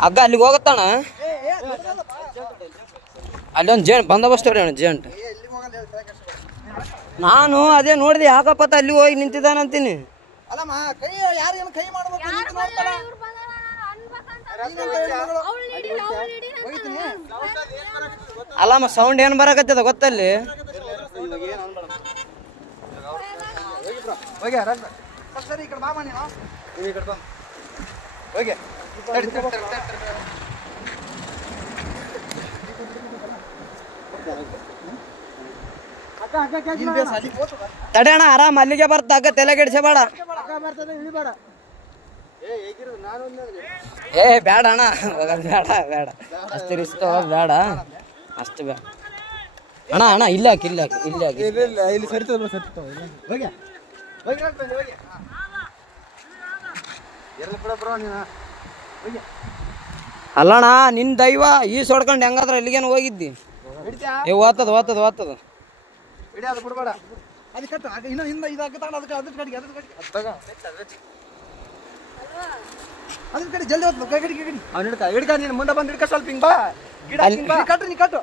ಹಗ್ಗ ಅಲ್ಲಿಗೆ ಹೋಗತ್ತಣ ಅಲ್ಲೊಂದು ಜೇಂಟ್ ಬಂದೋಬಸ್ತ್ ಅವ್ರಿ ಅಣ್ಣ ಜೇಂಟ್ ನಾನು ಅದೇ ನೋಡಿದೆ ಯಾಕಪ್ಪತ್ತ ಅಲ್ಲಿ ಹೋಗಿ ನಿಂತಿದ್ದಾನಂತೀನಿ ಅಲ್ಲಮ್ಮ ಸೌಂಡ್ ಏನ್ ಬರಕತ್ತದ ಗೊತ್ತಲ್ಲಿ ತಡೆ ಅಣ್ಣ ಆರಾಮ್ ಅಲ್ಲಿಗೆ ಬರ್ತ ಹಗ್ಗ ತಲೆ ಕೆಡಿಸಬೇಡ ಏ ಬೇಡ ಅಣ್ಣ ಬೇಡ ಬೇಡ ಅಷ್ಟು ರಿಸ್ಕ್ ತಗೋದು ಬೇಡ ಅಷ್ಟು ಬೇಡ ಅಣ್ಣ ಅಣ್ಣ ಇಲ್ಲ ಹಾಕಿ ಇಲ್ಲ ಹಾಕಿ ಇಲ್ಲ ಹಾಕಿ ಇಲ್ಲಿ ಸರಿತಲ್ಲ ಅಲ್ಲಣ್ಣ ನಿನ್ ದೈವ ಈ ಸೊಡ್ಕೊಂಡು ಹೆಂಗಾದ್ರ ಅಲ್ಲಿಗೇನು ಹೋಗಿದ್ದಿ ಏ ಓದ್ತದ ಓದ್ತದ ಓದ್ತದ ಬಿಡ್ಬೇಡ ಅದು ಕಟ್ಟು ಇನ್ನು ಹಿಂದೆ ಇದಾಕ ಅದಕ್ಕೆ ಅದ್ರ ಕಡೆಗೆ ಅದ್ರ ಕಡೆ ಜಲ್ದಿ ಹೋಗ್ತದೆ ಕೈ ಕಡೆಗೆ ಅವ್ನು ಹಿಡ್ಕ ನೀನು ಮುಂದೆ ಬಂದು ಹಿಡ್ಕ ಸ್ವಲ್ಪ ಹಿಂಗೆ ಬಾ ಗಿಡ ಕಟ್ಟು ನೀ ಕಟ್ಟು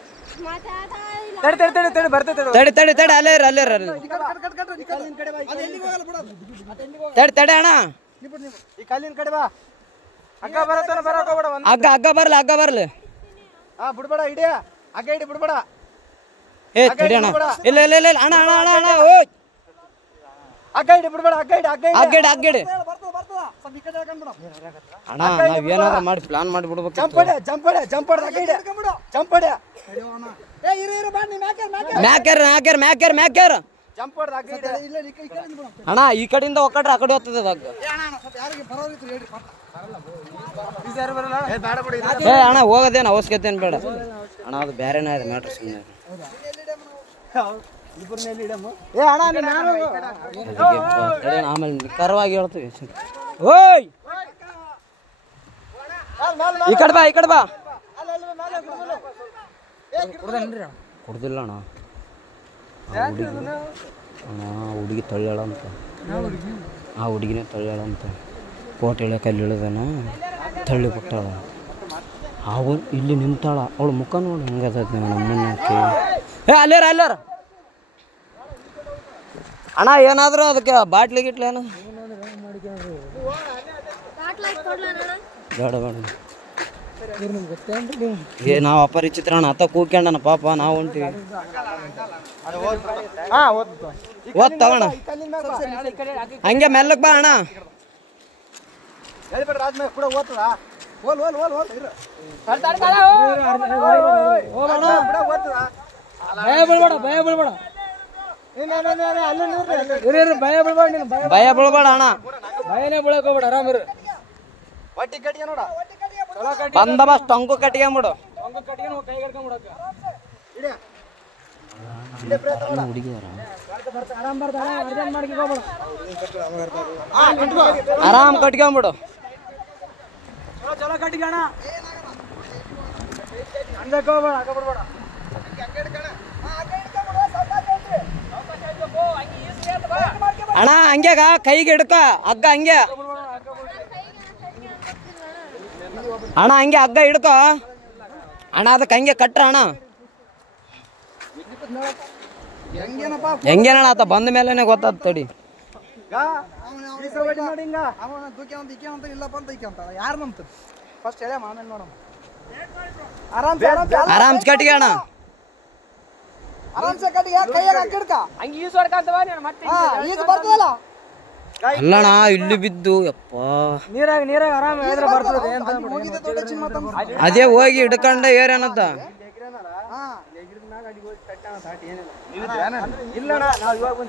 ತಡಿ ತಡಿ ತಡಿ ತಡಿ ಬರ್ತೈತೆ ತಡಿ ತಡಿ ತಡಿ ಅಲ್ಲೇ ಇರ ಅಲ್ಲೇ ಇರ ತಡಿ ತಡಿ ಅಣ್ಣ ಈ ಕಲ್ಲಿನ ಕಡೆ ಬಾ ಹಗ್ಗ ಬರತ್ತಾನ ಬರಕ ಹೋಗ್ಬೇಡ ಹಗ್ಗ ಹಗ್ಗ ಬರ್ಲಿ ಹಗ್ಗ ಬರ್ಲಿ ಬಿಡ್ಬೇಡ ಹಿಡಿಯ ಹಗ್ಗ ಹಿಡಿ ಬಿಡ್ಬೇಡ ಏ ತಡಿ ಅಣ್ಣ ಇಲ್ಲ ಇಲ್ಲ ಇಲ್ಲ ಅಣ್ಣ ಅಣ್ಣ ಅಣ್ಣ ಅಣ್ಣ ಓ ಹಗ್ಗ ಹಿಡಿ ಬಿಡ್ಬೇಡ ಹಗ್ಗ ಹಿಡಿ ಹಗ್ಗ ಹಗ್ಗಡಿ ಹಗ್ಗಡಿ ಅಣ್ಣ ನಾವ್ ಏನಾದ್ರು ಮಾಡಿ ಪ್ಲಾನ್ ಮಾಡಿ ಬಿಡ್ಬೇಕು ಜಂಪಡೆ ಜಂಪಡೆ ಜಂಪಡೆ ಹಗ್ಗ ಹಿಡಿ ಜಂಪಡೆ ಮ್ಯಾಕ್ಯಾರ ಮ್ಯಾಕ್ಯಾರ ಮ್ಯಾಕ್ಯಾರ ಮ್ಯಾಕ್ಯಾರ ಜಂಪಡೆ ಹಗ್ಗ ಹಿಡಿ ಅಣ್ಣ ಈ ಕಡೆಯಿಂದ ಒಕ್ಕಟ್ರೆ ಆ ಕಡೆ ಹೋಗ್ತದೆ ಹಗ್ಗ ಏ ಅಣ್ಣ ಹೋಗೋದೇನು ಅವಶ್ಯಕತೆ ಏನು ಬೇಡ ಅಣ್ಣ ಅದು ಬೇರೆನೇ ಇದೆ ಮ್ಯಾಟ್ರ್ ಸುಮ್ಮನೆ ಆಮೇಲೆ ನಿಖರವಾಗಿ ಹೇಳ್ತೀವಿ ಓಯ್ ಈ ಕಡೆ ಬಾ ಈ ಕಡೆ ಬಾ ಕುಡ್ದಿಲ್ಲ ಅಣ್ಣ ಅಣ್ಣ ಹುಡುಗಿ ತಳ್ಳ್ಯಾಳ ಅಂತ ಆ ಹುಡುಗಿನೇ ತಳ್ಳ್ಯಾಳ ಅಂತ ಕೋಟ್ ಇಳ್ಯಕ್ಕೆ ಅಲ್ಲಿ ಇಳಿದನ ತಳ್ಳಿ ಬಿಟ್ಟಾಳ ಅವಳು ಇಲ್ಲಿ ನಿಂತಾಳ ಅವಳು ಮುಖ ನೋಡಿ ಹಂಗದ ನಮ್ಮನ್ನಕ್ಕೆ ಏ ಅಲ್ಲೇರ ಅಲ್ಲೇರ ಅಣ್ಣ ಏನಾದರೂ ಅದಕ್ಕೆ ಬಾಟ್ಲಿ ಗಿಟ್ಲಿ ಏನು ಬೇಡ ಬೇಡ ಏ ನಾವು ಅಪರಿಚಿತ್ರ ಅಣ್ಣ ಅತ್ತ ಕೂಕ್ಯಂಡನ ಪಾಪ ನಾವು ಹೊಂಟಿವಿ ಓದ್ ತಗೋಣ ಹಂಗೆ ಮೆಲ್ಲಕ್ ಬಾ ಅಣ್ಣ ಭಯ ಬೀಳ್ಬೇಡ ಅಣ್ಣ ಭಯನೇ ಬೀಳಕ್ ಹೋಗ್ಬೇಡ ಆರಾಮ ಬಂದೋಬಸ್ತ್ ಟೊಂಕು ಕಟ್ಕೊಂಬಿಡು ಆರಾಮ್ ಕಟ್ಕೊಂಬಿಡು ಅಣ್ಣ ಹಂಗ್ಯಾಗ ಕೈಗೆ ಹಿಡ್ಕ ಹಗ್ಗ ಹಂಗೆ ಅಣ್ಣ ಹಂಗೆ ಹಗ್ಗ ಹಿಡ್ಕೋ ಅಣ್ಣ ಅದಕ್ಕೆ ಹಂಗೆ ಕಟ್ರ ಅಣ್ಣ ಹೆಂಗೇನಣ್ಣ ಆತ ಬಂದ ಮೇಲೆನೆ ಗೊತ್ತಾದ ತಡಿ ಆರಾಮ್ಸ್ ಕಟ್ಟಿಗೆ ಅಣ್ಣ ಅಲ್ಲಣ್ಣ ಇಲ್ಲಿ ಬಿದ್ದು ಯಪ್ಪ ನೀರಾಗ ನೀರಾಗ ಆರಾಮ ಬರ್ತದೆ ಅದೇ ಹೋಗಿ ಹಿಡ್ಕೊಂಡ ಏರೇನತ್ತ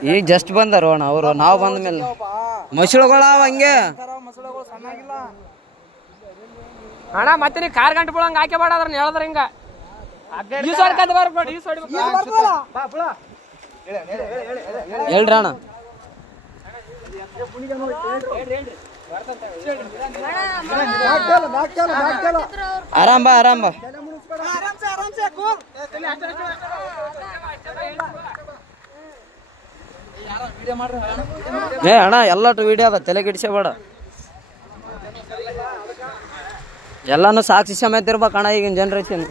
ಈಗ ಜಸ್ಟ್ ಬಂದಾರ ಅಣ್ಣ ಅವರು ನಾವು ಬಂದ ಮೇಲೆ ಮಸಳುಗಳ ಹಂಗೆ ಅಣ್ಣ ಮತ್ತೆ ನೀ ಕಾರ್ ಗಂಟೆ ಬಿಡಂಗ ಹಾಕಿ ಬೇಡ ಅದ್ರ ಹೇಳಿದ್ರ ಹಿಂಗ ಹೇಳ್ರಿ ಅಣ್ಣ ಆರಾಮ್ ಬಾ ಆರಾಮ್ ಬಾ ಏ ಅಣ್ಣ ಎಲ್ಲಟು ವಿಡಿಯೋ ಅದ ತಲೆ ಕೆಡಿಸಬೇಡ ಎಲ್ಲಾನು ಸಾಕ್ಷಿ ಸಮೇತ ಇರ್ಬೇಕಣ್ಣ ಈಗಿನ ಜನ್ರೇಷನ್.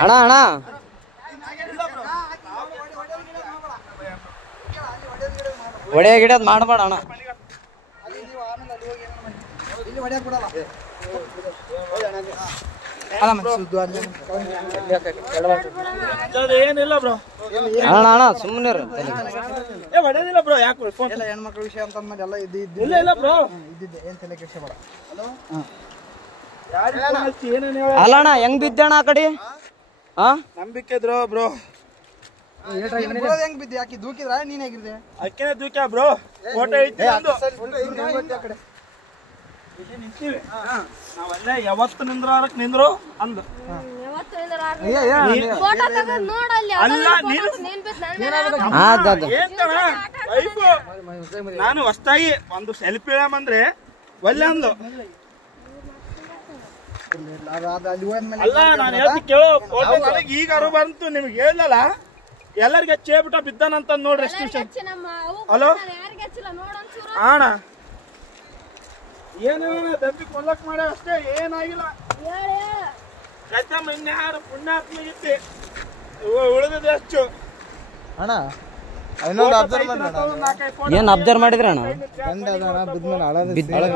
ಅಣ್ಣ ಅಣ್ಣ ಒಡೆ ಗಿಡದ್ ಮಾಡಬೇಡ ಅಣ್ಣ. ಏನಿಲ್ಲ ಬ್ರೋ, ಅಣ್ಣ ಅಣ್ಣ ಸುಮ್ಮನೆ ಹೊಡೆದಿಲ್ಲ ಬ್ರೋ. ಯಾಕೆ ಹೆಣ್ಮಕ್ಳ ವಿಷಯ ಅಂತಂದ್ಮೇಲೆ ಎಲ್ಲ ಇಲ್ಲ ಇಲ್ಲ ಬ್ರೋ, ಇದ್ದಿದ್ದೆ ಏನ್ ತಲೆ ಕೆಡ್ಸ್ಕೊಬೇಡ. ಅಲ್ಲ ಅಣ್ಣ ಹೆಂಗ್ ಬಿದ್ದಣ್ಣ ಆ ಕಡೆ? ಹಾ ನಂಬಿಕೆ ಇದ್ರು ಬ್ರೋ. ಹೆಂಗ್ ಬಿದ್ದೆ? ಯಾಕೆ ದೂಕಿದ್ರ ನೀನ್ ಹೇಗಿದ್ದೆ? ಅಕ್ಕೇನೆ ದೂಕ್ಯ ಬ್ರೋ. ಫೋಟೋ ಐತಿ ಒಂದು. ಇಲ್ಲಿ ನಿಂತೀವಿ ನಾವೆಲ್ಲ ಯಾವತ್ತು ನಿಂದ್ರಾರಕ್ ನಿಂದ್ರು ಅಂದು. ನಾನು ಹೊಸ್ತಾಗಿ ಒಂದು ಸೆಲ್ಫಿ ಅಂದ್ರೆ ಒಳ್ಳೆ ಅಂದು. ಅಲ್ಲ ನಾನು ಹೇಳ್ತಿ ಕೇಳೋ, ಫೋಟೋ ನನಗೆ ಈಗ ಅರು ಬಂತು, ನಿಮ್ಗೆ ಹೇಳಲ್ಲ ಎಲ್ಲರಿಗೆ ಚೇಬಿಟ ಬಿದ್ದಾನಂತ ನೋಡ್ರಿ. ಎಸ್ಟಿಷನ್ ಹಲೋ ಅಣ್ಣ, ಏನೇನ ದಂಬಿ ಕೊಲ್ಲಕ್ ಮಾಡ ಅಷ್ಟೇ, ಏನಾಗಿಲ್ಲ. ಇನ್ಯಾರು ಪುಣ್ಯಾತ್ಮ ಇತ್ತಿ ಉಳಿದಿದೆ ಅಷ್ಟು ಅಣ್ಣ. ಏನ್ ಅಬ್ಸರ್ವ್ ಮಾಡಿದ್ರಣ್ಣ? ಬಿದ್ಮೇಲೆ